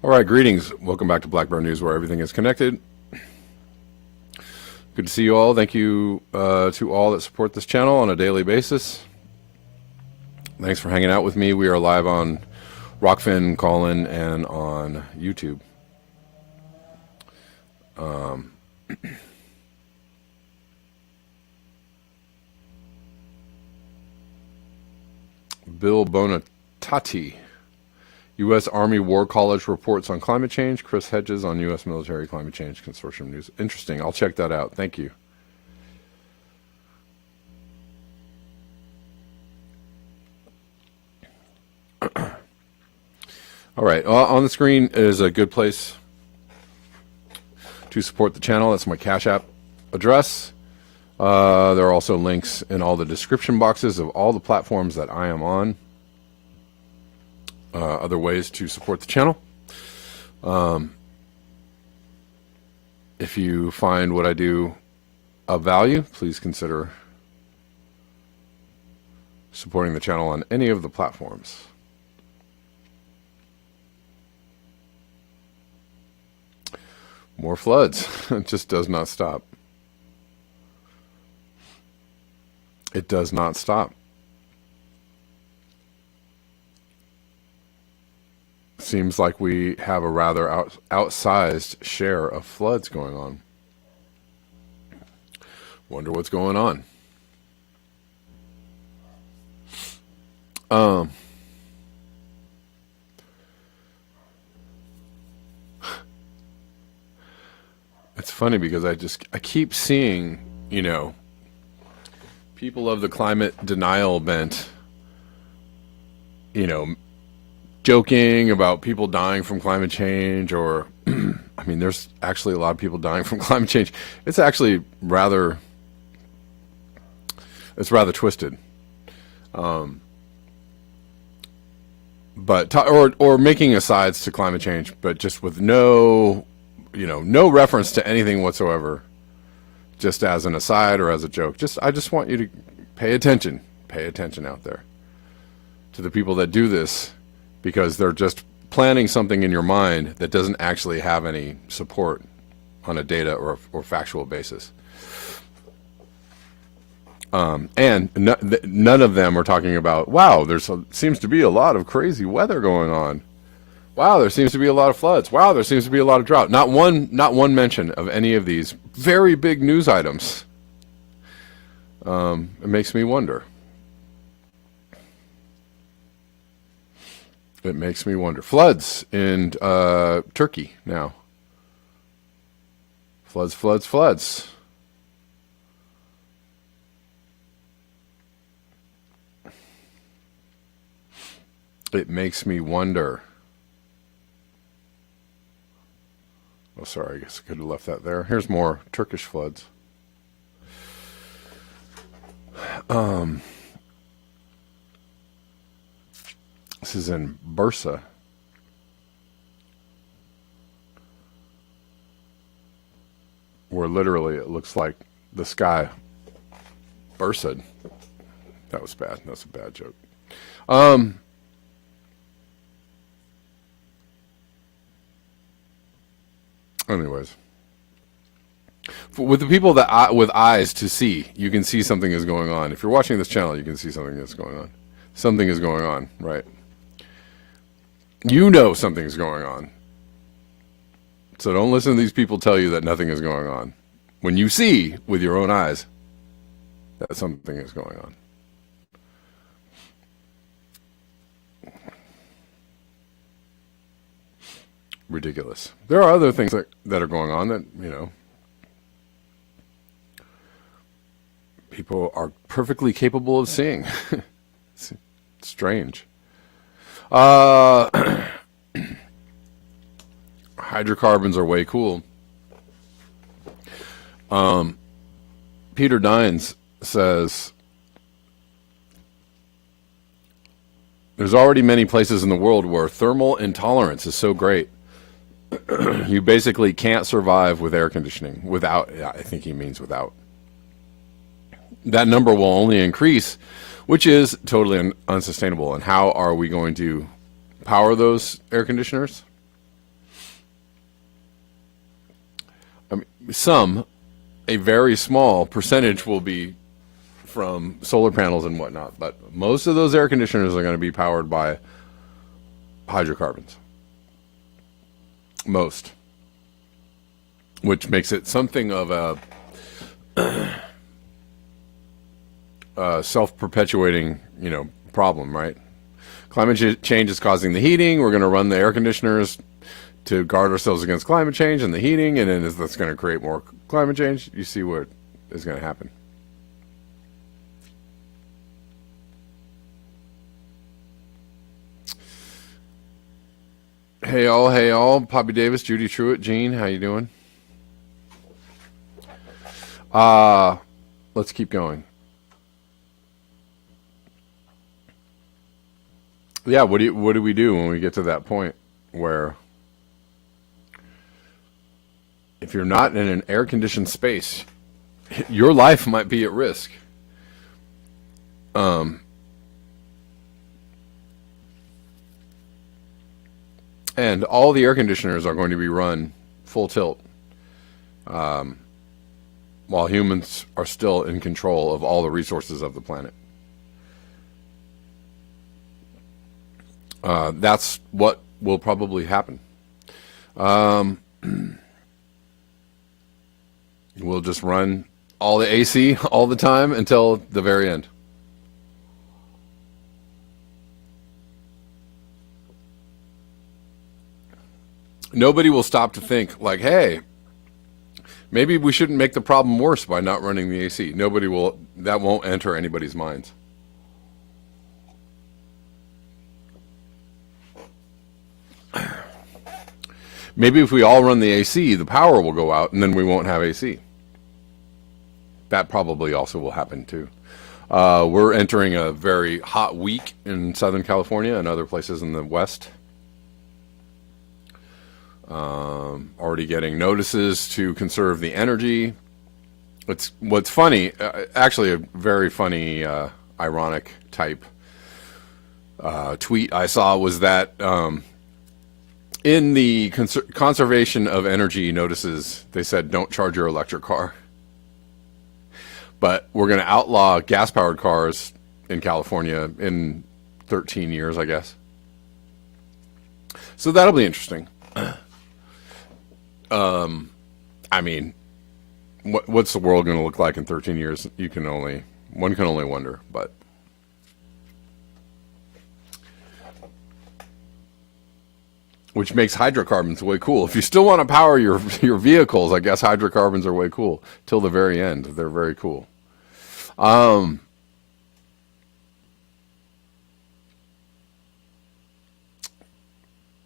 All right, greetings. Welcome back to Black Bear News, where everything is connected. Good to see you all. Thank you to all that support this channel on a daily basis. Thanks for hanging out with me. We are live on Rockfin, Callin, and on YouTube. Bill Bonatati. U.S. Army War College reports on climate change. Chris Hedges on U.S. Military Climate Change Consortium News. Interesting. I'll check that out. Thank you. All right. On the screen is a good place to support the channel. That's my Cash App address. There are also links in all the description boxes of all the platforms that I am on. Other ways to support the channel. If you find what I do of value, please consider supporting the channel on any of the platforms. More floods. It just does not stop. It does not stop. Seems like we have a rather outsized share of floods going on. Wonder what's going on. It's funny because I keep seeing, you know, people of the climate denial bent, you know, joking about people dying from climate change, or I mean, there's actually a lot of people dying from climate change. It's actually rather twisted. But or making asides to climate change, but just with no reference to anything whatsoever, just as an aside or as a joke. I just want you to pay attention out there to the people that do this, because they're just planning something in your mind that doesn't actually have any support on a data or factual basis. And none of them are talking about, wow, seems to be a lot of crazy weather going on. Wow, there seems to be a lot of floods. Wow, there seems to be a lot of drought. Not one mention of any of these very big news items. It makes me wonder. It makes me wonder. Floods in Turkey now. Floods. It makes me wonder. Oh, sorry, I guess I could have left that there. Here's more Turkish floods. This is in Bursa. Where literally it looks like the sky bursted. That was bad. That's a bad joke. Anyways. With the people that with eyes to see, you can see something is going on. If you're watching this channel, you can see something that's going on. Something is going on, right? You know something's going on. So don't listen to these people tell you that nothing is going on. When you see with your own eyes that something is going on. Ridiculous. There are other things that are going on that, you know, people are perfectly capable of seeing. It's strange. Hydrocarbons are way cool. Peter Dines says, there's already many places in the world where thermal intolerance is so great. You basically can't survive with air conditioning. Without, I think he means without. That number will only increase, which is totally unsustainable. And how are we going to power those air conditioners? I mean, a very small percentage will be from solar panels and whatnot, but most of those air conditioners are going to be powered by hydrocarbons. Most. Which makes it something of a self-perpetuating, problem, right? Climate change is causing the heating. We're going to run the air conditioners to guard ourselves against climate change and the heating, and then that's going to create more climate change. You see what is going to happen. Hey all, Poppy Davis, Judy Truitt, Jean, how you doing? Let's keep going. Yeah, what do we do when we get to that point where if you're not in an air-conditioned space, your life might be at risk. And all the air conditioners are going to be run full tilt, while humans are still in control of all the resources of the planet. That's what will probably happen. We'll just run all the AC all the time until the very end. Nobody will stop to think like, hey, maybe we shouldn't make the problem worse by not running the AC. That won't enter anybody's minds. Maybe if we all run the AC, the power will go out and then we won't have AC. That probably also will happen too. We're entering a very hot week in Southern California and other places in the West. Already getting notices to conserve the energy. What's funny, actually a very funny, ironic type tweet I saw was that in the conservation of energy notices, they said don't charge your electric car. But we're going to outlaw gas-powered cars in California in 13 years, I guess. So that'll be interesting. I mean, what's the world going to look like in 13 years? One can only wonder, but. Which makes hydrocarbons way cool. If you still want to power your vehicles, I guess hydrocarbons are way cool. Till the very end, they're very cool.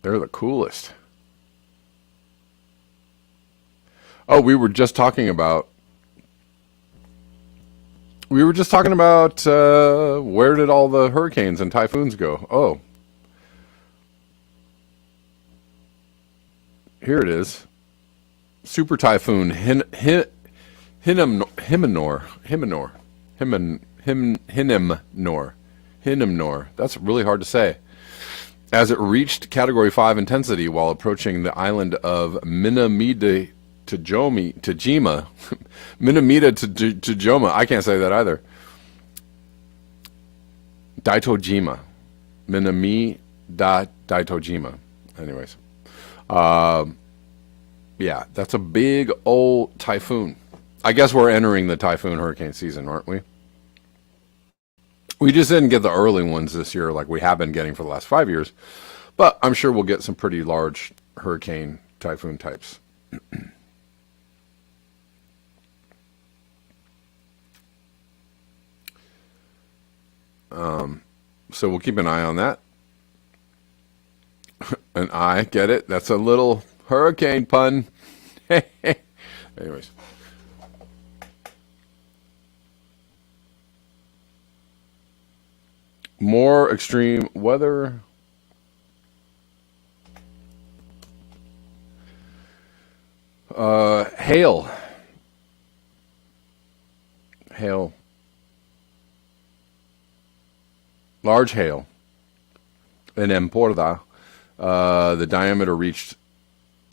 They're the coolest. Oh, we were just talking about where did all the hurricanes and typhoons go? Oh. Here it is. Super typhoon Hinnamnor. That's really hard to say. As it reached Category 5 intensity while approaching the island of Minamida Tajima. Minamida Tajima. I can't say that either. Daitojima. Minamida Daitojima. Anyways. Yeah, that's a big old typhoon. I guess we're entering the typhoon hurricane season, aren't we? We just didn't get the early ones this year like we have been getting for the last 5 years, but I'm sure we'll get some pretty large hurricane typhoon types. So we'll keep an eye on that. And I get it. That's a little hurricane pun. Anyways. More extreme weather. Hail. Hail. Large hail in Emporda. The diameter reached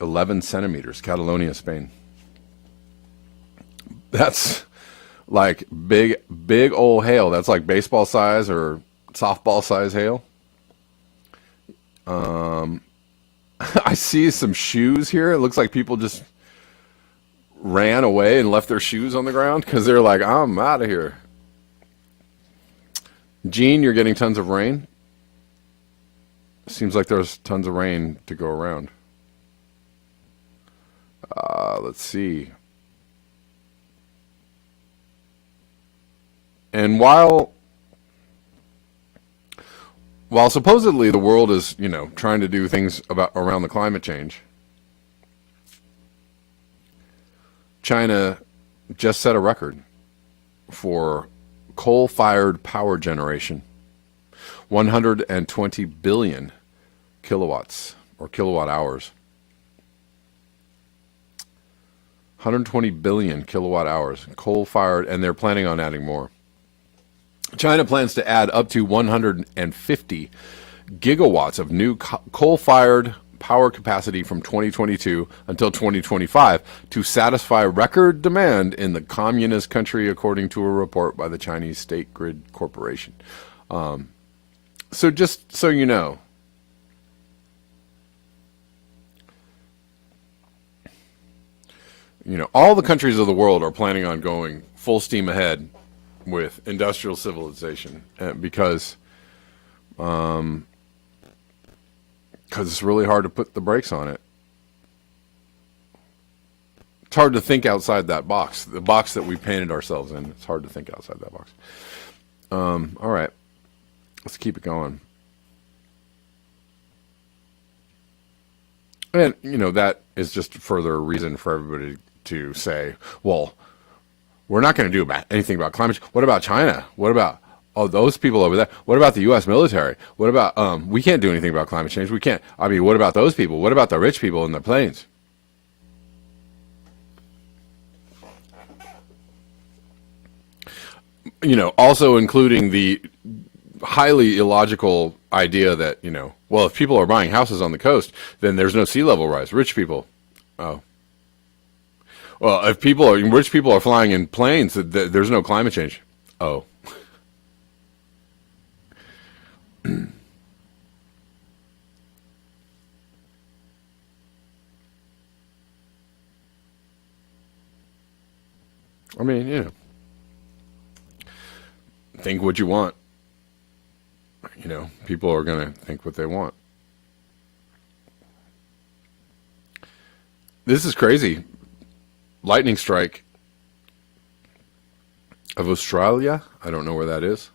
11 centimeters, Catalonia, Spain. That's like big old hail. That's like baseball size or softball size hail. I see some shoes here. It looks like people just ran away and left their shoes on the ground because they're like, I'm out of here. Gene, you're getting tons of rain. Seems like there's tons of rain to go around. Let's see. And while supposedly the world is, trying to do things around the climate change, China just set a record for coal-fired power generation. 120 billion kilowatts or kilowatt hours. 120 billion kilowatt hours coal-fired, and they're planning on adding more. China plans to add up to 150 gigawatts of new coal-fired power capacity from 2022 until 2025 to satisfy record demand in the communist country, according to a report by the Chinese State Grid Corporation. So just so you know, all the countries of the world are planning on going full steam ahead with industrial civilization because it's really hard to put the brakes on it. It's hard to think outside that box, the box that we painted ourselves in. It's hard to think outside that box. All right, let's keep it going. And, that is just further reason for everybody to say, well, we're not going to do anything about climate change. What about China? What about those people over there? What about the U.S. military? What about, we can't do anything about climate change. We can't. I mean, what about those people? What about the rich people in the plains? Also including the highly illogical idea that, well, if people are buying houses on the coast, then there's no sea level rise. Rich people. Oh. Well, if rich people are flying in planes, there's no climate change. Oh. I mean, think what you want. People are going to think what they want. This is crazy. Lightning strike of Australia. I don't know where that is.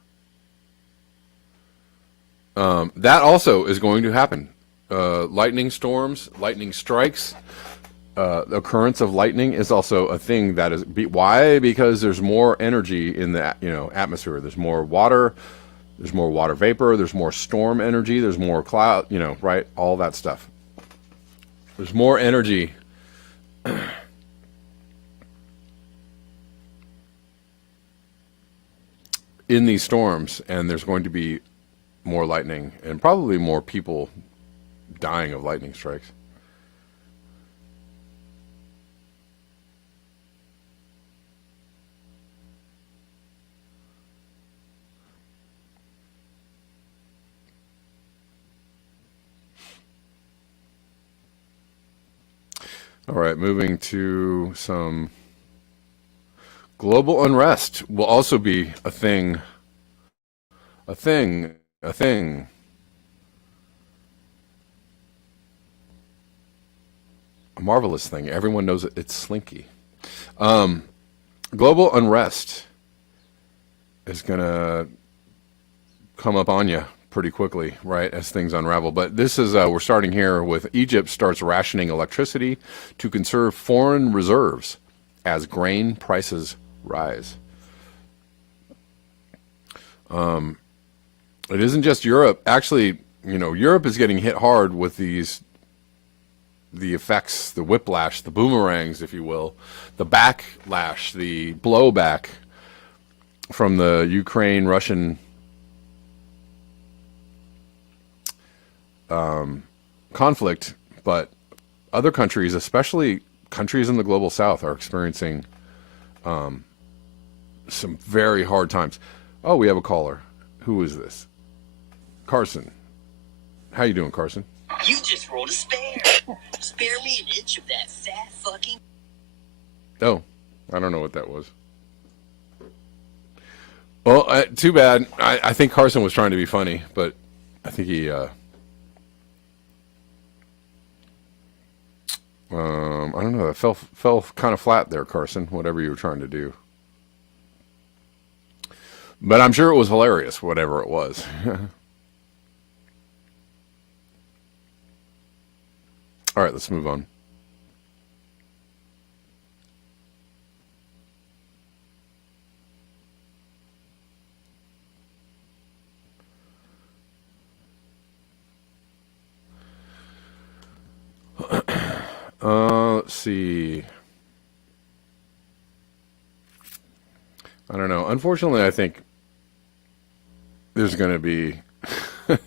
That also is going to happen. Lightning storms, lightning strikes, the occurrence of lightning is also a thing that is why? Because there's more energy in the atmosphere. There's more water. There's more water vapor. There's more storm energy. There's more cloud. Right? All that stuff. There's more energy. In these storms, and there's going to be more lightning and probably more people dying of lightning strikes. All right, moving to some global unrest will also be a thing. A marvelous thing. Everyone knows it. It's slinky. Global unrest is going to come up on you pretty quickly, right, as things unravel. But this is, we're starting here with Egypt starts rationing electricity to conserve foreign reserves as grain prices rise. It isn't just Europe. Actually, Europe is getting hit hard with the effects, the whiplash, the boomerangs, if you will, the backlash, the blowback from the Ukraine-Russian conflict. But other countries, especially countries in the global south, are experiencing some very hard times. Oh, we have a caller. Who is this? Carson. How you doing, Carson? You just rolled a spare. Spare me an inch of that fat fucking... Oh, I don't know what that was. Well, too bad. I think Carson was trying to be funny, but I think he... I don't know. It fell kind of flat there, Carson, whatever you were trying to do. But I'm sure it was hilarious, whatever it was. All right, let's move on. Let's see. I don't know. Unfortunately, I think there's going to be a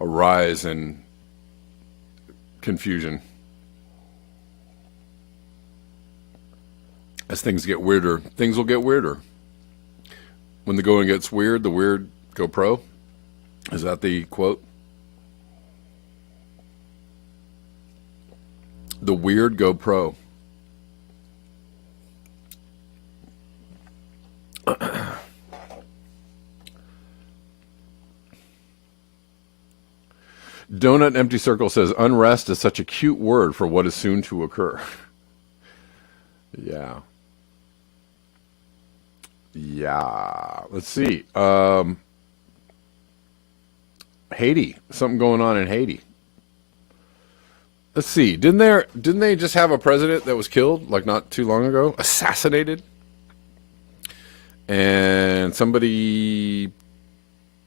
rise in confusion as things get weirder. Things will get weirder. When the going gets weird, the weird go pro. Is that the quote? The weird go pro. Donut Empty Circle says, unrest is such a cute word for what is soon to occur. Yeah. Yeah. Let's see. Haiti. Something going on in Haiti. Let's see. Didn't they just have a president that was killed like not too long ago? Assassinated? And somebody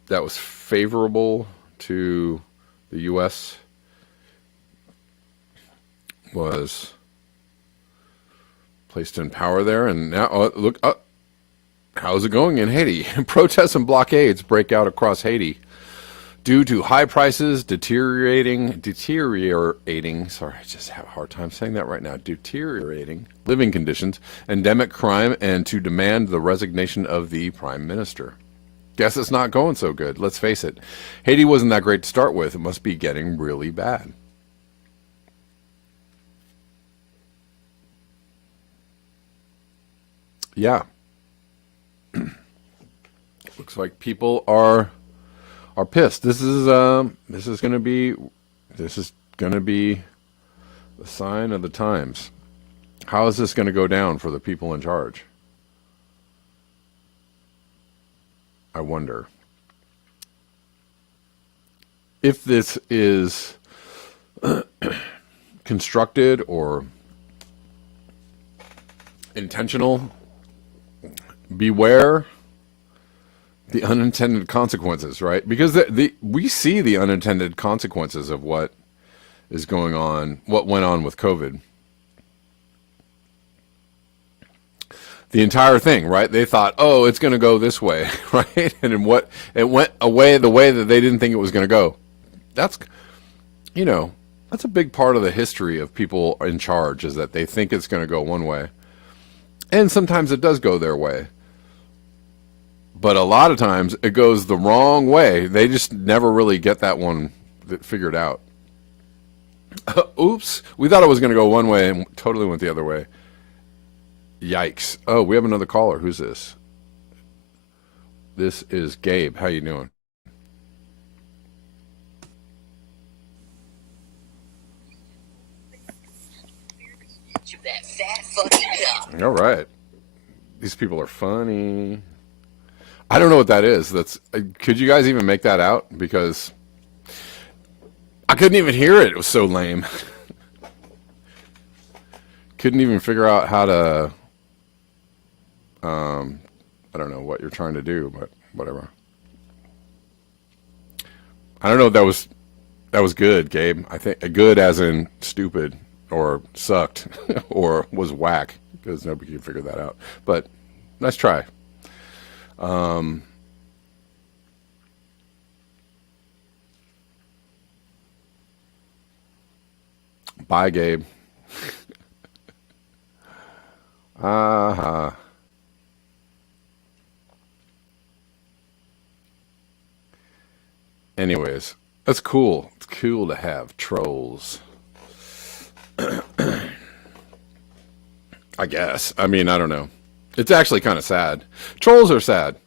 that was favorable to the U.S. was placed in power there, and now look, how's it going in Haiti? Protests and blockades break out across Haiti due to high prices, deteriorating. Sorry, I just have a hard time saying that right now. Deteriorating living conditions, endemic crime, and to demand the resignation of the prime minister. Guess it's not going so good. Let's face it. Haiti wasn't that great to start with. It must be getting really bad. Yeah. Looks like people are pissed. This is gonna be the sign of the times. How is this gonna go down for the people in charge? I wonder if this is constructed or intentional. Beware the unintended consequences, right? Because we see the unintended consequences of what is going on, what went on with COVID. The entire thing, right? They thought, oh, it's going to go this way, right? And it went away the way that they didn't think it was going to go. That's a big part of the history of people in charge, is that they think it's going to go one way. And sometimes it does go their way. But a lot of times it goes the wrong way. They just never really get that one figured out. Oops, we thought it was going to go one way and totally went the other way. Yikes. Oh, we have another caller. Who's this? This is Gabe. How you doing? All right. These people are funny. I don't know what that is. Could you guys even make that out? Because I couldn't even hear it. It was so lame. Couldn't even figure out how to I don't know what you're trying to do, but whatever. I don't know if that was good, Gabe. I think good as in stupid or sucked or was whack, because nobody can figure that out. But nice try. Bye, Gabe. Uh-huh. Anyways, that's cool. It's cool to have trolls. I guess. I mean, I don't know. It's actually kind of sad. Trolls are sad.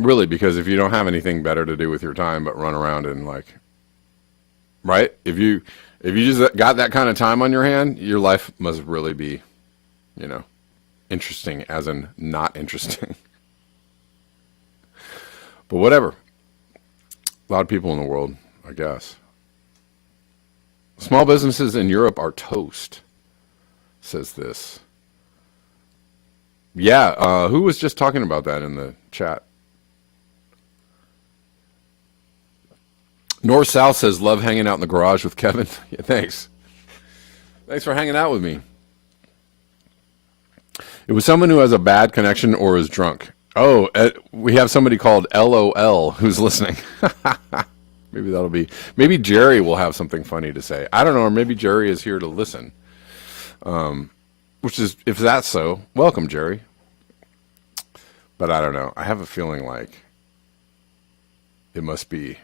Really, because if you don't have anything better to do with your time but run around and like, right? If you just got that kind of time on your hand, your life must really be, you know, interesting as in not interesting. But whatever. A lot of people in the world, I guess. Small businesses in Europe are toast, says this. Yeah, who was just talking about that in the chat? North South says, love hanging out in the garage with Kevin. Yeah, thanks. Thanks for hanging out with me. It was someone who has a bad connection or is drunk. Oh, we have somebody called LOL who's listening. Maybe Jerry will have something funny to say. I don't know, or maybe Jerry is here to listen. Which is, if that's so, welcome, Jerry. But I don't know. I have a feeling like it must be.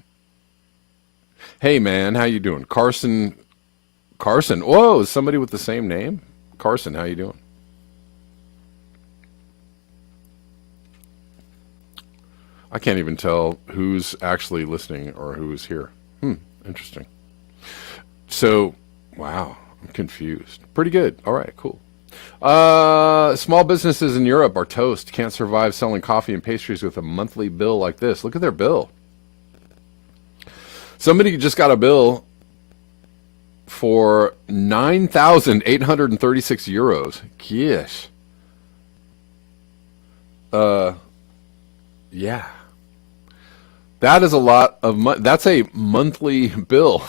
Hey, man, how you doing? Carson. Whoa, is somebody with the same name? Carson, how you doing? I can't even tell who's actually listening or who's here. Interesting. So, wow, I'm confused. Pretty good. All right, cool. Small businesses in Europe are toast. Can't survive selling coffee and pastries with a monthly bill like this. Look at their bill. Somebody just got a bill for 9,836 euros. Gosh. Yeah. That is a lot of money. That's a monthly bill,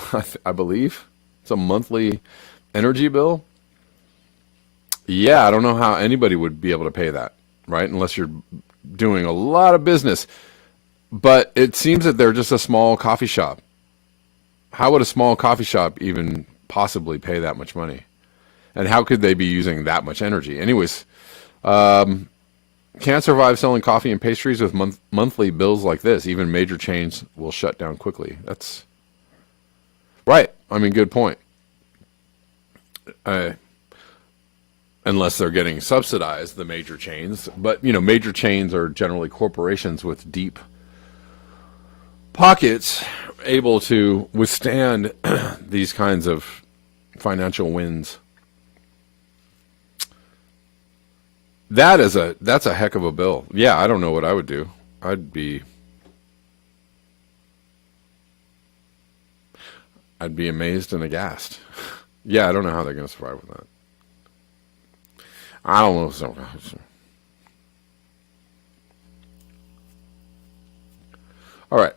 I believe. It's a monthly energy bill. Yeah, I don't know how anybody would be able to pay that, right? Unless you're doing a lot of business. But it seems that they're just a small coffee shop. How would a small coffee shop even possibly pay that much money? And how could they be using that much energy? Anyways, can't survive selling coffee and pastries with monthly bills like this. Even major chains will shut down quickly. That's right. I mean, good point. Unless they're getting subsidized, the major chains. But, you know, major chains are generally corporations with deep pockets able to withstand these kinds of financial winds. That's a heck of a bill. Yeah, I don't know what I would do. I'd be amazed and aghast. Yeah, I don't know how they're going to survive with that. I don't know. All right.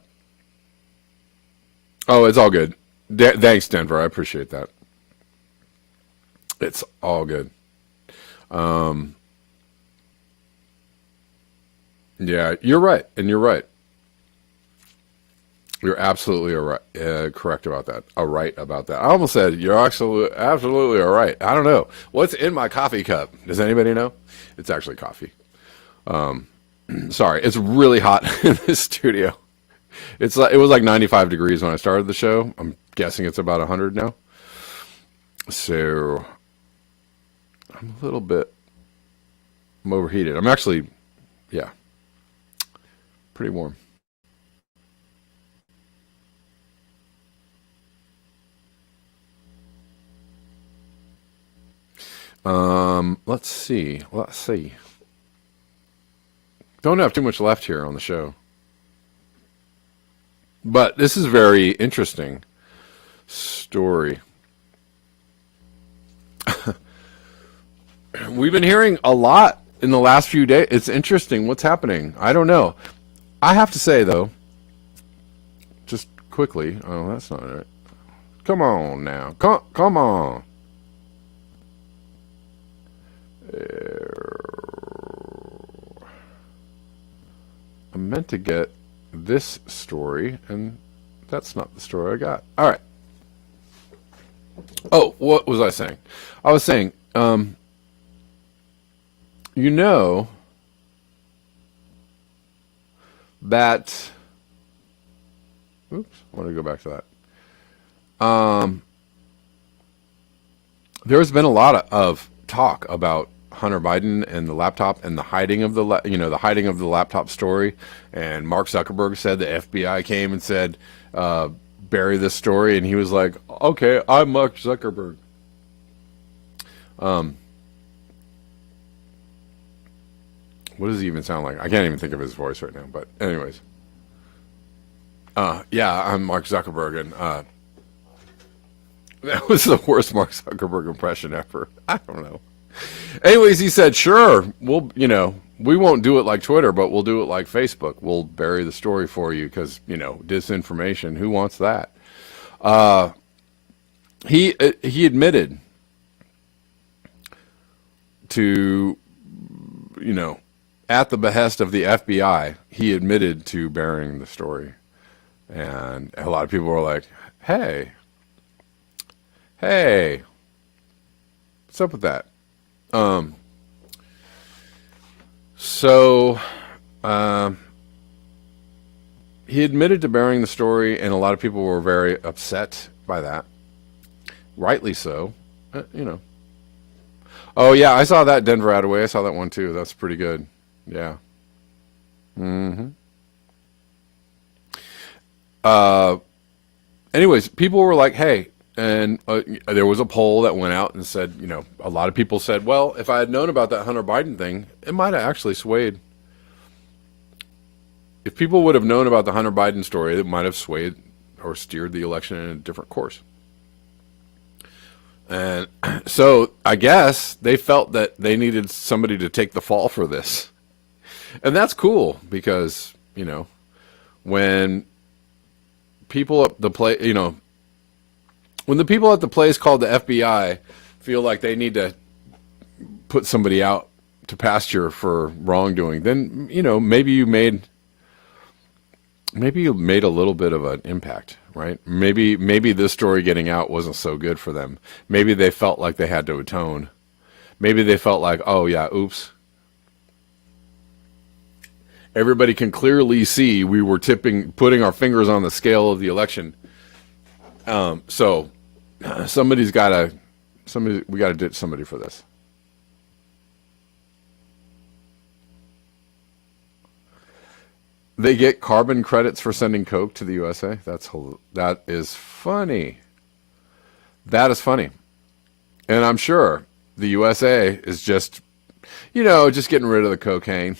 Oh, it's all good. Thanks, Denver. I appreciate that. It's all good. Yeah, you're right, and you're right. You're absolutely correct about that. Right about that. I almost said you're absolutely all right. I don't know what's in my coffee cup. Does anybody know? It's actually coffee. Sorry, it's really hot in this studio. It was like 95 degrees when I started the show. I'm guessing it's about 100 now. So I'm overheated. I'm actually, yeah, pretty warm. Let's see. Don't have too much left here on the show. But this is a very interesting story. We've been hearing a lot in the last few days. It's interesting what's happening. I don't know. I have to say, though, just quickly. Oh, that's not it. Come on now. Come on. I meant to get this story, and that's not the story I got. All right. Oh, what was I saying? I was saying, you know that Oops, I want to go back to that. There's been a lot of talk about Hunter Biden and the laptop and the hiding of the hiding of the laptop story. And Mark Zuckerberg said the FBI came and said, bury this story, and he was like, "Okay, I'm Mark Zuckerberg." What does he even sound like? I can't even think of his voice right now. But anyways, yeah, I'm Mark Zuckerberg, and that was the worst Mark Zuckerberg impression ever. I don't know. Anyways, he said, "Sure, we won't do it like Twitter, but we'll do it like Facebook. We'll bury the story for you because, disinformation. Who wants that?" He admitted to, at the behest of the FBI, he admitted to burying the story. And a lot of people were like, hey, what's up with that? He admitted to burying the story, and a lot of people were very upset by that. Rightly so. Oh, yeah, I saw that Denver Attaway. I saw that one, too. That's pretty good. Yeah. Anyways, people were like, hey, and there was a poll that went out and said, a lot of people said, well, if I had known about that Hunter Biden thing, it might have actually swayed. If people would have known about the Hunter Biden story, it might have swayed or steered the election in a different course. And so I guess they felt that they needed somebody to take the fall for this. And that's cool because, when people at the place, when the people at the place called the FBI feel like they need to put somebody out to pasture for wrongdoing, then, maybe you made a little bit of an impact, right? Maybe this story getting out wasn't so good for them. Maybe they felt like they had to atone. Maybe they felt like, oh yeah, oops. Everybody can clearly see we were putting our fingers on the scale of the election. So we got to ditch somebody for this. They get carbon credits for sending coke to the USA. That is funny. That is funny. And I'm sure the USA is just getting rid of the cocaine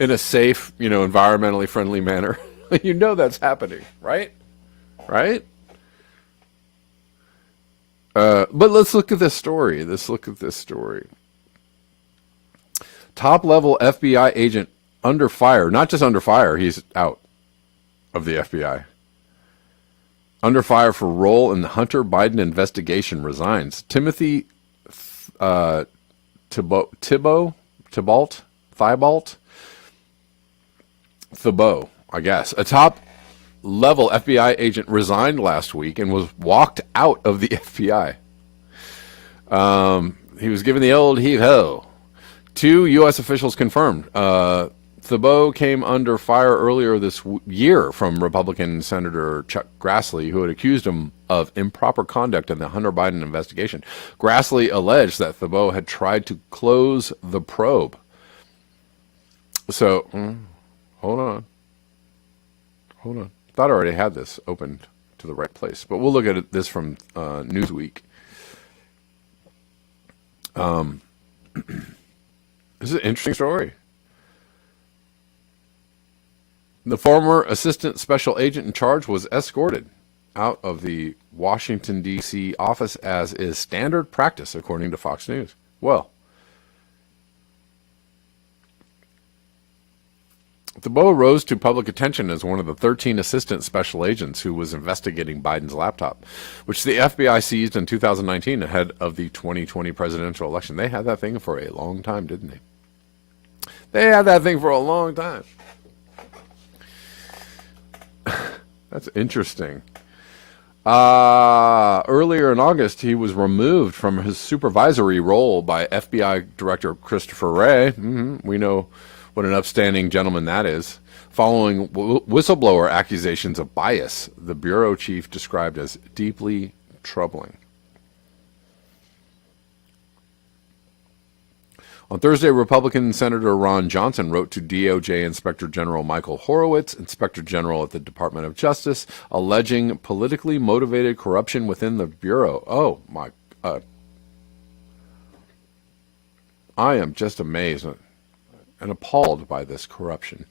in a safe, environmentally friendly manner. That's happening, right? Right? But let's look at this story. Top-level FBI agent under fire. Not just under fire, he's out of the FBI. Under fire for role in the Hunter Biden investigation resigns. Timothy Thibault, I guess. A top-level FBI agent resigned last week and was walked out of the FBI. He was given the old heave-ho. 2 U.S. officials confirmed. Thibault came under fire earlier this year from Republican Senator Chuck Grassley, who had accused him of improper conduct in the Hunter Biden investigation. Grassley alleged that Thibault had tried to close the probe. So, hold on. Thought I already had this opened to the right place, but we'll look at this from Newsweek. This is an interesting story. The former assistant special agent in charge was escorted out of the Washington, D.C. office, as is standard practice, according to Fox News. Well, Thibault rose to public attention as one of the 13 assistant special agents who was investigating Biden's laptop, which the FBI seized in 2019 ahead of the 2020 presidential election. They had that thing for a long time, didn't they? They had that thing for a long time. That's interesting. Earlier in August, he was removed from his supervisory role by FBI Director Christopher Wray. We know what an upstanding gentleman that is. following whistleblower accusations of bias the bureau chief described as deeply troubling. On Thursday, Republican Senator Ron Johnson wrote to DOJ Inspector General Michael Horowitz, Inspector General at the Department of Justice, alleging politically motivated corruption within the Bureau. Oh, my. I am just amazed and appalled by this corruption.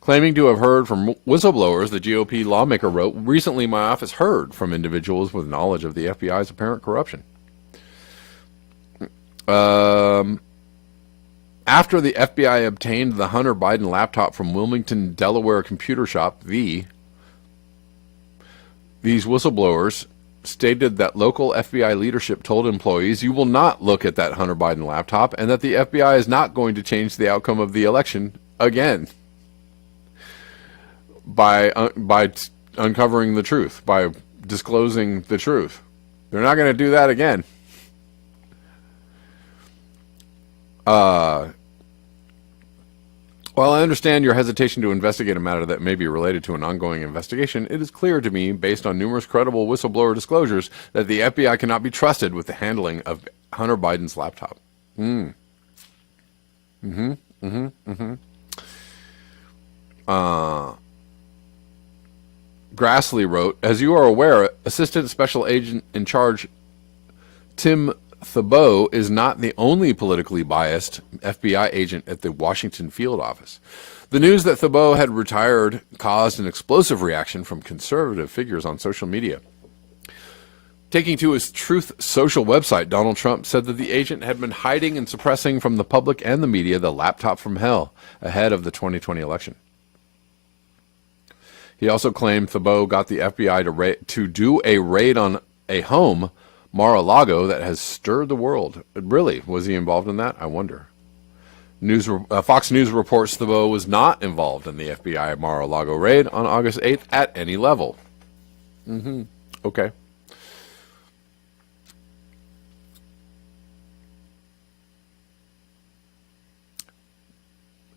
Claiming to have heard from whistleblowers, the GOP lawmaker wrote, recently my office heard from individuals with knowledge of the FBI's apparent corruption. After the FBI obtained the Hunter Biden laptop from Wilmington, Delaware computer shop, these whistleblowers stated that local FBI leadership told employees, you will not look at that Hunter Biden laptop, and that the FBI is not going to change the outcome of the election again by uncovering the truth, by disclosing the truth. They're not going to do that again. While I understand your hesitation to investigate a matter that may be related to an ongoing investigation, it is clear to me, based on numerous credible whistleblower disclosures, that the FBI cannot be trusted with the handling of Hunter Biden's laptop. Grassley wrote, as you are aware, Assistant Special Agent in Charge Tim Thibault is not the only politically biased FBI agent at the Washington field office. The news that Thibault had retired caused an explosive reaction from conservative figures on social media. Taking to his Truth Social website, Donald Trump said that the agent had been hiding and suppressing from the public and the media the laptop from hell ahead of the 2020 election. He also claimed Thibault got the FBI to do a raid on a home, Mar-a-Lago, that has stirred the world. Really? Was he involved in that? I wonder. Fox News reports Thibault was not involved in the FBI Mar-a-Lago raid on August 8th at any level. Okay.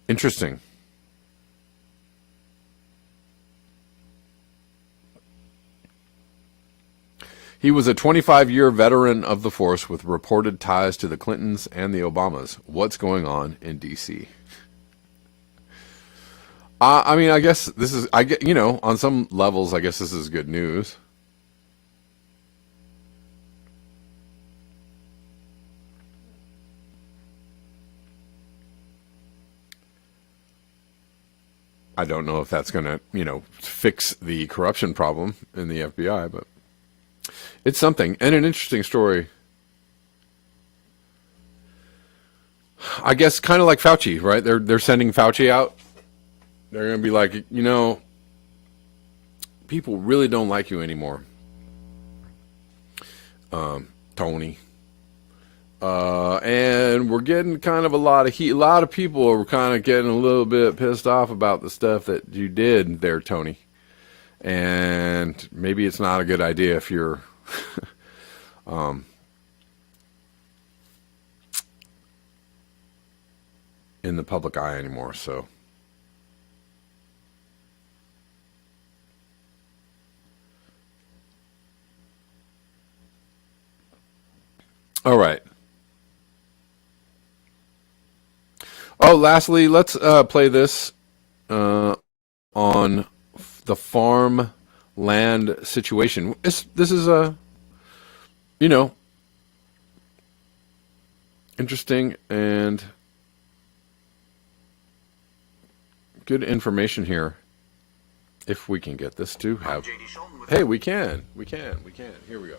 Interesting. He was a 25-year veteran of the force with reported ties to the Clintons and the Obamas. What's going on in D.C.? I mean, I guess this is, on some levels, I guess this is good news. I don't know if that's going to, fix the corruption problem in the FBI, but it's something, and an interesting story. I guess kind of like Fauci, right? They're sending Fauci out. They're going to be like, people really don't like you anymore, Tony. And we're getting kind of a lot of heat. A lot of people are kind of getting a little bit pissed off about the stuff that you did there, Tony. And maybe it's not a good idea if you're in the public eye anymore. So all right. Oh, lastly, let's play this on the Farmland Situation. This is interesting and good information here. If we can get this to have, hey, we can. Here we go.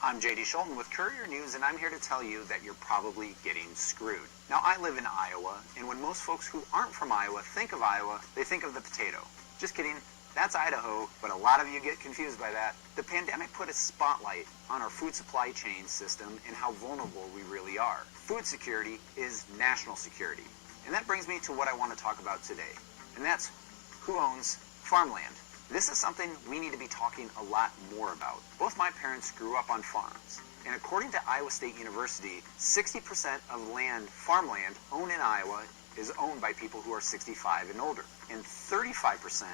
I'm JD Shelton with Courier News, and I'm here to tell you that you're probably getting screwed. Now, I live in Iowa, and when most folks who aren't from Iowa think of Iowa, they think of the potato. Just kidding, that's Idaho, but a lot of you get confused by that. The pandemic put a spotlight on our food supply chain system and how vulnerable we really are. Food security is national security. And that brings me to what I want to talk about today, and that's who owns farmland. This is something we need to be talking a lot more about. Both my parents grew up on farms, And according to Iowa State University, 60% of farmland owned in Iowa is owned by people who are 65 and older, and 35%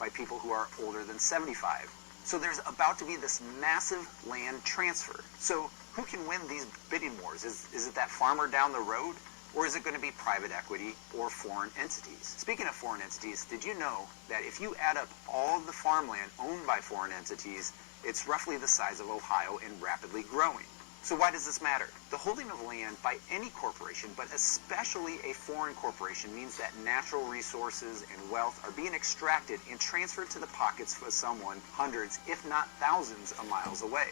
by people who are older than 75. So there's about to be this massive land transfer. So who can win these bidding wars? Is it that farmer down the road? Or is it going to be private equity or foreign entities? Speaking of foreign entities, did you know that if you add up all of the farmland owned by foreign entities, it's roughly the size of Ohio and rapidly growing? So why does this matter? The holding of land by any corporation, but especially a foreign corporation, means that natural resources and wealth are being extracted and transferred to the pockets of someone hundreds, if not thousands of miles away.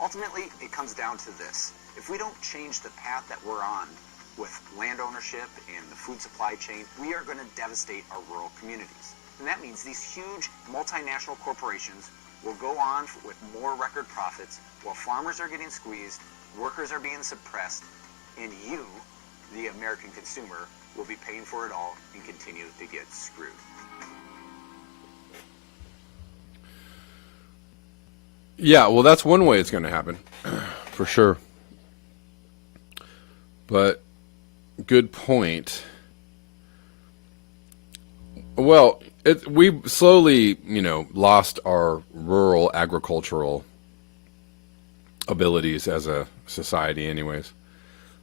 Ultimately, it comes down to this. If we don't change the path that we're on with land ownership and the food supply chain, we are going to devastate our rural communities. And that means these huge multinational corporations will go on with more record profits while farmers are getting squeezed, workers are being suppressed, and you, the American consumer, will be paying for it all and continue to get screwed. Yeah, well, that's one way it's going to happen, for sure. But good point. Well, we've slowly, lost our rural agricultural abilities as a society anyways.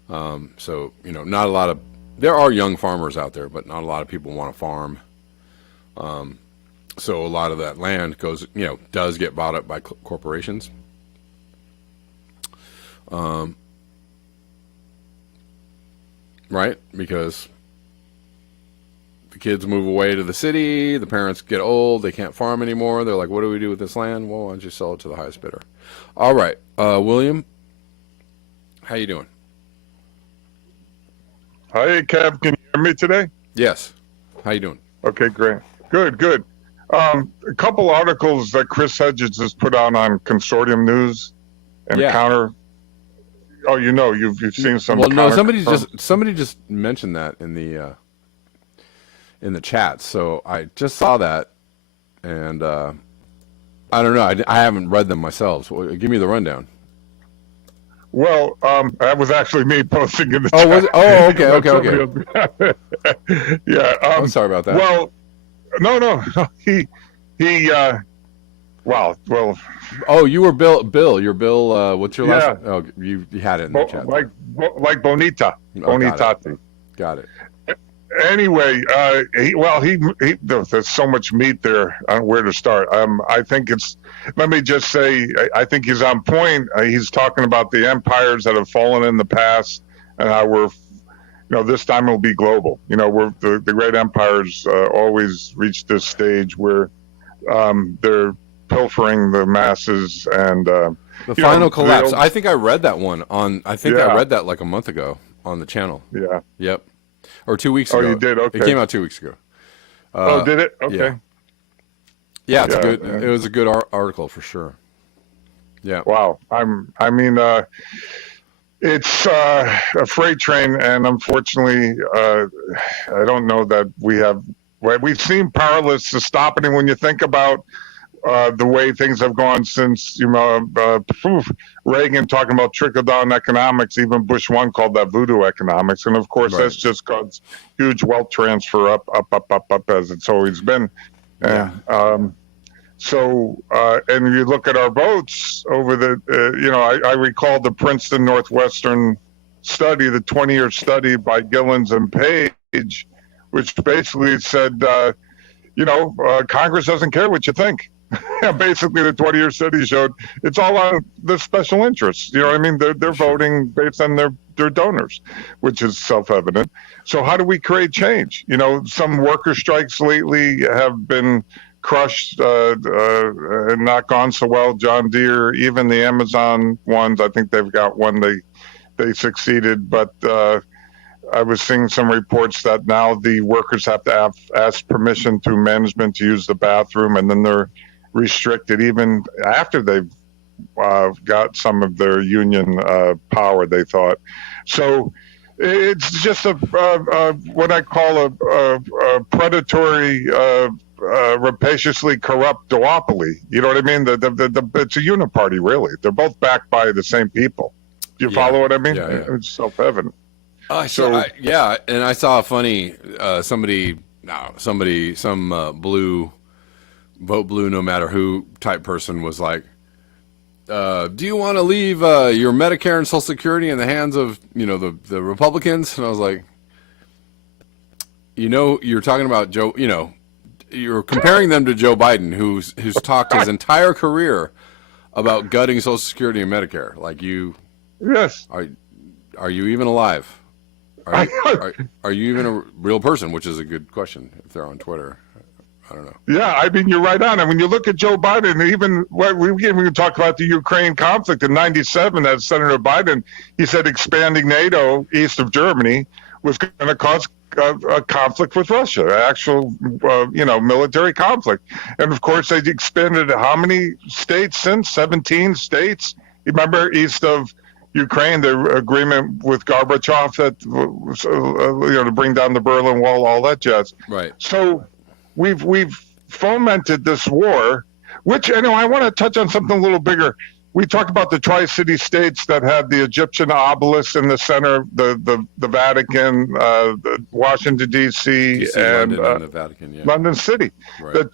So, not a lot of, there are young farmers out there, but not a lot of people want to farm. So a lot of that land goes, does get bought up by corporations. Right? Because the kids move away to the city, the parents get old, they can't farm anymore. They're like, what do we do with this land? Well, why don't you sell it to the highest bidder? All right. William, how you doing? Hi, Kev. Can you hear me today? Yes. How you doing? Okay, great. Good. A couple articles that Chris Hudgens has put out on Consortium News and counter. Oh, you've seen some. Well, no, somebody just mentioned that in the chat. So I just saw that, and I don't know. I haven't read them myself. So give me the rundown. Well, that was actually me posting in the chat. Was it? Oh, okay. Yeah. I'm sorry about that. Well, no. Well. Oh, you were Bill. You're Bill. What's your last? Yeah. Oh, you had it in the chat. Like Bonita. Bonitati. Got it. Anyway, there's so much meat there on where to start. I think let me just say, I think he's on point. He's talking about the empires that have fallen in the past and how this time it'll be global. The great empires always reach this stage where they're pilfering the masses and the final collapse. I think I read that one I read that like a month ago on the channel. Yeah. Yep. Or 2 weeks ago. Oh, you did? Okay. It came out 2 weeks ago. Did it? Okay. Yeah, it's good. Yeah. It was a good article for sure. Yeah. Wow. It's a freight train, and unfortunately, I don't know that we've seem powerless to stop it. And when you think about the way things have gone since, Reagan talking about trickle-down economics, even Bush 1 called that voodoo economics. And, of course, That's just caused huge wealth transfer up, as it's always been. Yeah. And you look at our votes over I recall the Princeton Northwestern study, the 20-year study by Gillens and Page, which basically said, Congress doesn't care what you think. Basically, the 20-year study showed it's all on the special interests. They're voting based on their donors, which is self-evident. So how do we create change? Some worker strikes lately have been crushed and not gone so well. John Deere, even the Amazon ones, I think they've got one they succeeded, but I was seeing some reports that now the workers have to ask permission through management to use the bathroom, and then they're restricted even after they've got some of their union power, they thought. So it's just what I call a predatory rapaciously corrupt duopoly. You know what I mean? It's a uniparty, really. They're both backed by the same people. Do you follow what I mean? Yeah, yeah. It's self-evident. Yeah, and I saw a funny some blue, vote blue no matter who type person was like, do you want to leave your Medicare and Social Security in the hands of the Republicans? And I was like, you're talking about Joe. You're comparing them to Joe Biden, who's talked his entire career about gutting Social Security and Medicare. Like you, yes. Are you even alive? Are you even a real person? Which is a good question if they're on Twitter. I don't know. Yeah, I mean, you're right on. And when you look at Joe Biden, even we talk about the Ukraine conflict in '97, as Senator Biden, he said expanding NATO east of Germany was going to cause a conflict with Russia, an actual, military conflict. And of course, they expanded how many states since? 17 states. You remember east of Ukraine, the agreement with Gorbachev that to bring down the Berlin Wall, all that jazz. Right. So we've fomented this war, which I want to touch on something a little bigger. We talked about the Tri-City states that had the Egyptian obelisk in the center, the Vatican, Washington D.C. and London and the Vatican, yeah. London City. Right.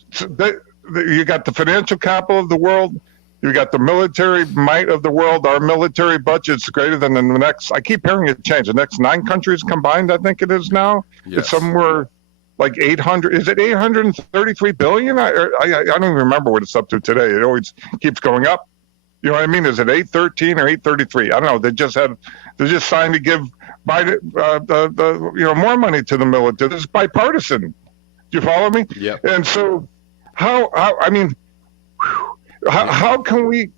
You got the financial capital of the world. You got the military might of the world. Our military budget's greater than the next. I keep hearing it change. The next 9 countries combined, I think it is now. Yes. It's somewhere like 800. Is it 833 billion? I don't even remember what it's up to today. It always keeps going up. You know what I mean? Is it 813 or 833? I don't know. They just signed to give Biden more money to the military. This is bipartisan. Do you follow me? Yeah. And so how can we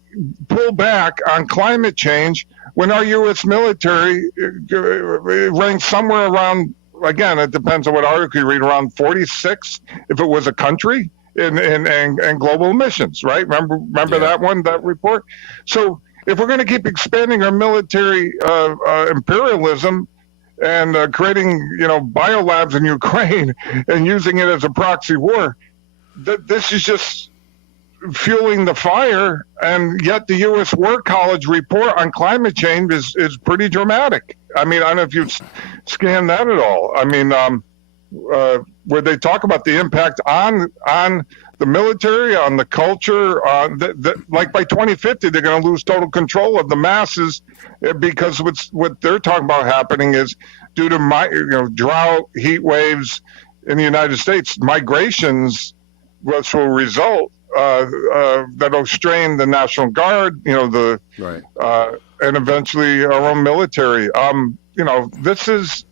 pull back on climate change when our U.S. military ranks somewhere around, again, it depends on what article you read, around 46 if it was a country in global emissions, right? Remember that report? So if we're going to keep expanding our military imperialism and creating, biolabs in Ukraine and using it as a proxy war, this is just fueling the fire. And yet the U.S. War College report on climate change is pretty dramatic. I mean, I don't know if you've scanned that at all. I mean, where they talk about the impact on the military, on the culture, like by 2050, they're going to lose total control of the masses because what they're talking about happening is due to drought, heat waves in the United States, migrations, which will result that'll strain the National Guard, right. And eventually our own military. This is.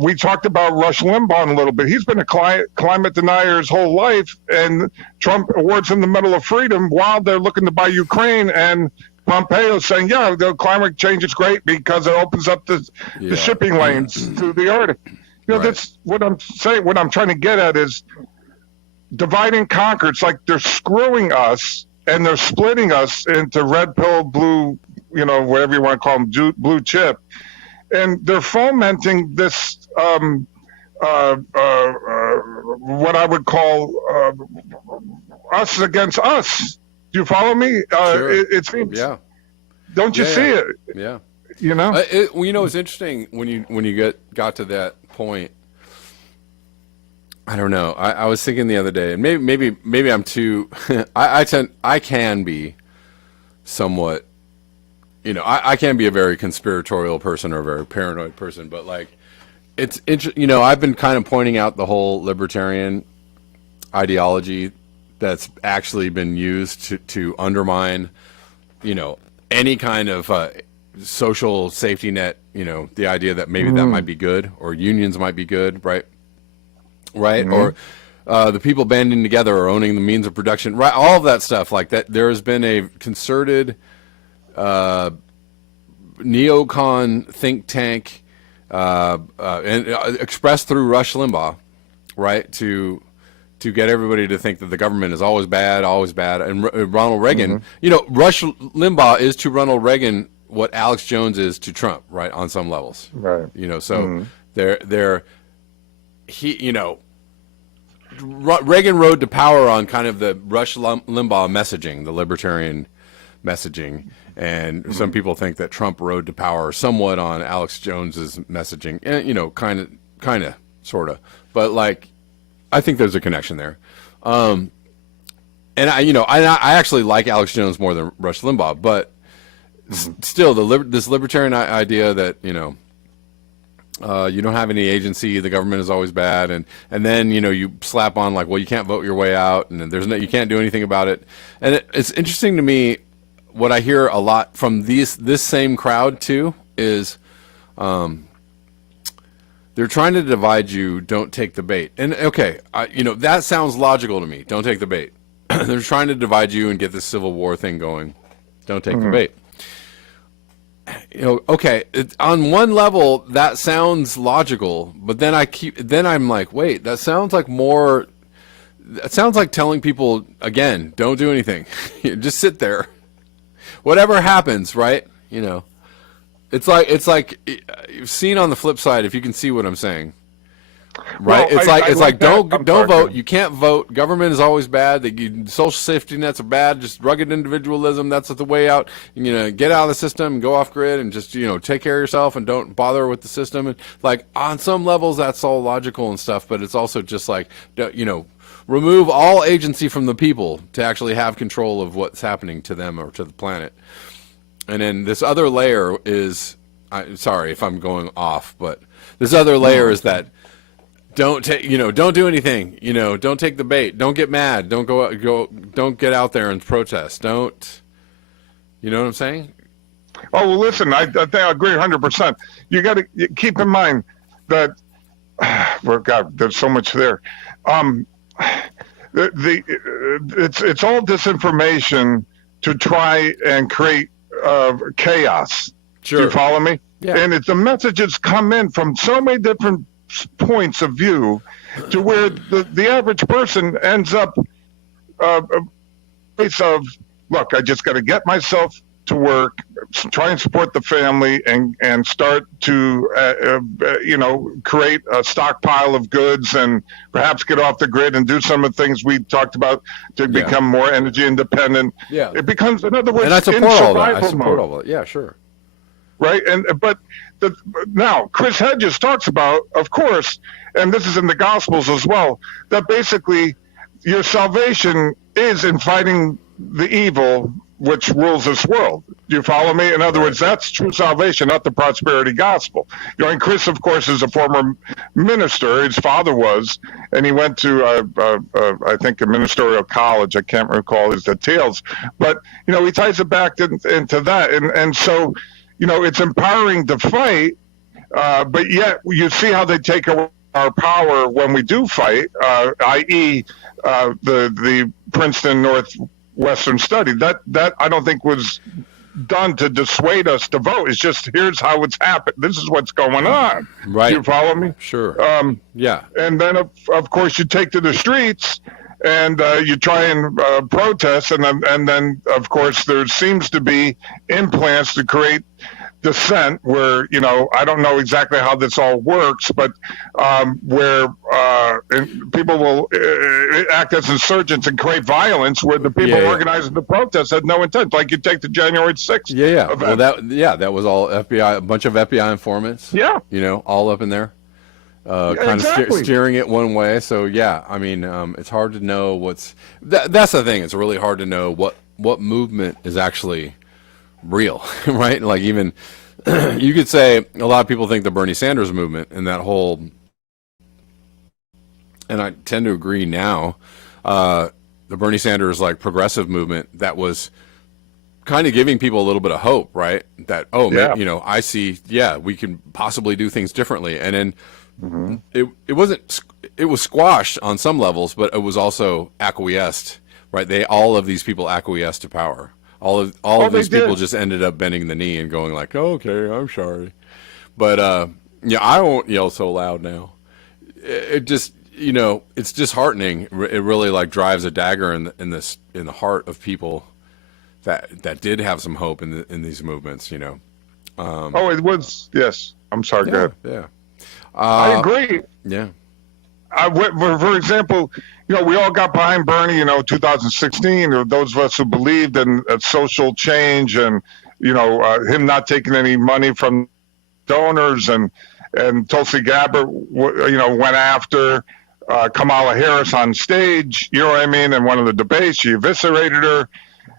We talked about Rush Limbaugh a little bit. He's been a climate denier his whole life, and Trump awards him the Medal of Freedom while they're looking to buy Ukraine. And Pompeo saying, the climate change is great because it opens up the shipping lanes to the Arctic. Right. That's what I'm saying. What I'm trying to get at is divide and conquer. It's like they're screwing us and they're splitting us into red pill, blue, whatever you want to call them, blue chip. And they're fomenting this, what I would call us against us. Do you follow me? Sure. It seems. Yeah. Don't you see it? Yeah. It's interesting when you got to that point. I don't know. I was thinking the other day, and maybe I'm too. I can be somewhat. I can be a very conspiratorial person or a very paranoid person, but it's interesting. I've been kind of pointing out the whole libertarian ideology that's actually been used to undermine, any kind of social safety net. The idea that maybe that might be good, or unions might be good, right? Right, or the people banding together or owning the means of production, right? All of that stuff like that. There has been a concerted neocon think tank and expressed through Rush Limbaugh, right, to get everybody to think that the government is always bad. And Ronald Reagan, Rush Limbaugh is to Ronald Reagan what Alex Jones is to Trump, right, on some levels, right? Reagan rode to power on kind of the Rush Limbaugh messaging, the libertarian messaging, and some people think that Trump rode to power somewhat on Alex Jones's messaging, and kind of, sort of, but like, I think there's a connection there. And I actually like Alex Jones more than Rush Limbaugh, but still, this libertarian idea that you don't have any agency, the government is always bad, and then you slap on like, well, you can't vote your way out, and you can't do anything about it. And it's interesting to me, what I hear a lot from this same crowd too is, they're trying to divide you. Don't take the bait. And okay, that sounds logical to me. Don't take the bait. They're trying to divide you and get this civil war thing going. Don't take the bait. Okay, on one level that sounds logical, but then I'm like, wait, that sounds like telling people again, don't do anything. Just sit there. Whatever happens, right? It's like you've seen on the flip side, if you can see what I'm saying. Right? Well, it's like don't vote. You can't vote. Government is always bad. Social safety nets are bad. Just rugged individualism. That's the way out. Get out of the system, go off grid, and just take care of yourself and don't bother with the system. And like on some levels, that's all logical and stuff. But it's also just like remove all agency from the people to actually have control of what's happening to them or to the planet. And then this other layer is, sorry if I'm going off, but this other layer is that. Don't do anything. Don't take the bait. Don't get mad. Don't don't get out there and protest. Don't, you know what I'm saying? Oh, well, listen, I think I agree 100%. You got to keep in mind that, well, God, there's so much there. It's all disinformation to try and create chaos. Sure. Do you follow me? Yeah. And the messages come in from so many different points of view to where the average person ends up a place of, look, I just got to get myself to work, try and support the family, and start to create a stockpile of goods and perhaps get off the grid and do some of the things we talked about to become more energy independent. Yeah, it becomes, in other words, and I support all that. I support mode. all that. Yeah, sure. Right, but now Chris Hedges talks about, of course, and this is in the Gospels as well, that basically your salvation is in fighting the evil which rules this world. Do you follow me? In other words, that's true salvation, not the prosperity gospel. And Chris, of course, is a former minister. His father was, and he went to, I think, a ministerial college. I can't recall his details, but he ties it back into that, and so. It's empowering to fight, but yet you see how they take away our power when we do fight, i.e., the Princeton Northwestern study. That I don't think was done to dissuade us to vote. It's just, here's how it's happened. This is what's going on. Right. Do you follow me? Sure. Yeah. And then, of course, you take to the streets and you try and protest, and then, of course, there seems to be implants to create dissent where, I don't know exactly how this all works, but where people will act as insurgents and create violence where the people organizing the protest had no intent, like you take the January 6th Yeah. event. Well, that was all FBI, a bunch of FBI informants. Yeah. All up in there. Kind of steering it one way. So yeah, I mean, it's hard to know that's the thing. It's really hard to know what movement is actually real, right? Like even you could say a lot of people think the Bernie Sanders movement and that whole, and I tend to agree now, the Bernie Sanders like progressive movement that was kind of giving people a little bit of hope, right? That, man, I see, we can possibly do things differently. And then it was squashed on some levels, but it was also acquiesced, right? All of these people acquiesced to power. All of these people just ended up bending the knee and going like, okay, I'm sorry. But, I won't yell so loud now. It just, it's disheartening. It really like drives a dagger in the heart of people that did have some hope in these movements, it was, yes. I'm sorry, go ahead. Yeah. I agree. Yeah. For example, we all got behind Bernie, 2016, or those of us who believed in social change and, him not taking any money from donors, and Tulsi Gabbard, went after Kamala Harris on stage, you know what I mean? In one of the debates, she eviscerated her.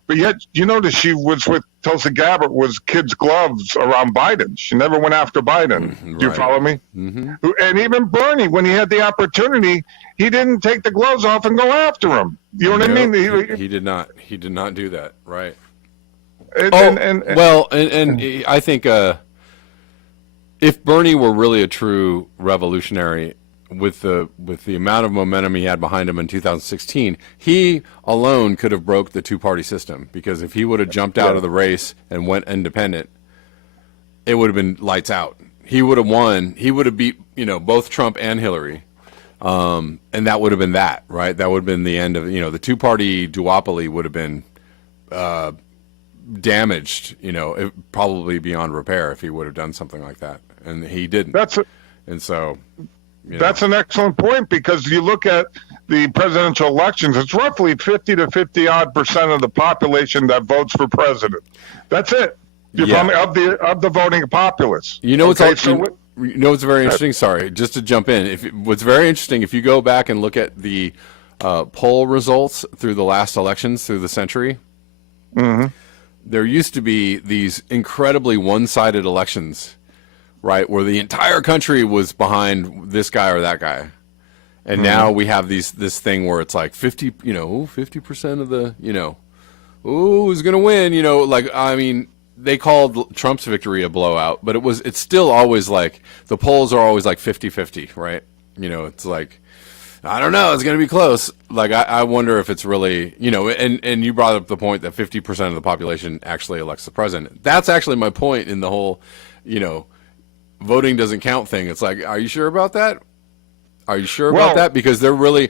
But yet, that she was with Tulsi Gabbard was kids' gloves around Biden. She never went after Biden. Do you follow me? Mm-hmm. And even Bernie, when he had the opportunity, he didn't take the gloves off and go after him. You know what I mean? He did not. He did not do that. Right. And I think if Bernie were really a true revolutionary, with the amount of momentum he had behind him in 2016, he alone could have broke the two-party system, because if he would have jumped out of the race and went independent, it would have been lights out. He would have won. He would have beat, both Trump and Hillary. And that would have been that, right? That would have been the end of, the two-party duopoly would have been damaged, probably beyond repair if he would have done something like that. And he didn't. That's an excellent point, because you look at the presidential elections, it's roughly 50 to 50% of the population that votes for president. That's it. Of the voting populace. What's very interesting? Sorry, just to jump in. What's very interesting, if you go back and look at the poll results through the last elections through the century, mm-hmm. there used to be these incredibly one-sided elections, right, where the entire country was behind this guy or that guy, and mm-hmm. now we have this thing where it's like 50% of the, who's gonna win? They called Trump's victory a blowout, but it's still always like the polls are always like 50-50, right? It's like, I don't know, it's gonna be close. Like I wonder if it's really, and you brought up the point that 50% of the population actually elects the president. That's actually my point in the whole, voting doesn't count thing. It's like, are you sure about that? Are you sure about that? Because they're really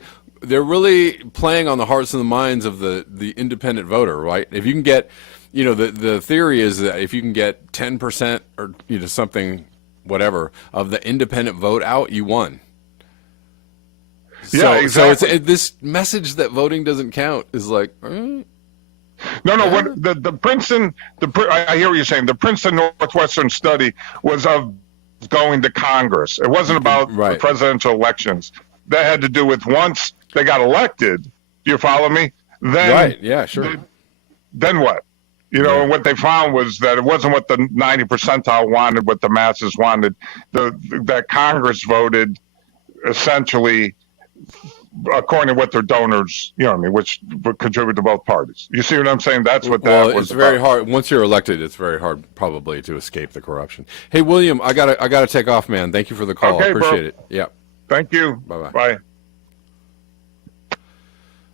playing on the hearts and the minds of the independent voter, right? If you can get, the theory is that if you can get 10% or something, whatever, of the independent vote out, you won. Yeah, exactly. So it's this message that voting doesn't count is like, No, what the Princeton, I hear what you're saying. The Princeton Northwestern study was of going to Congress. It wasn't about the presidential elections. That had to do with once they got elected. Do you follow me? Then, right? Yeah, sure. Then what? And what they found was that it wasn't what the 90 percentile wanted, what the masses wanted. That Congress voted essentially according to what their donors, which would contribute to both parties. You see what I'm saying? That's what that was. It's very hard. Once you're elected, it's very hard probably to escape the corruption. Hey, William, I gotta take off, man. Thank you for the call. Okay, I appreciate it. Yeah. Thank you. Bye-bye. Bye.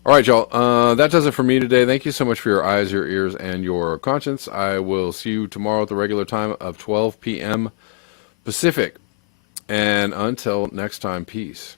All right, y'all. That does it for me today. Thank you so much for your eyes, your ears, and your conscience. I will see you tomorrow at the regular time of 12 p.m. Pacific. And until next time, peace.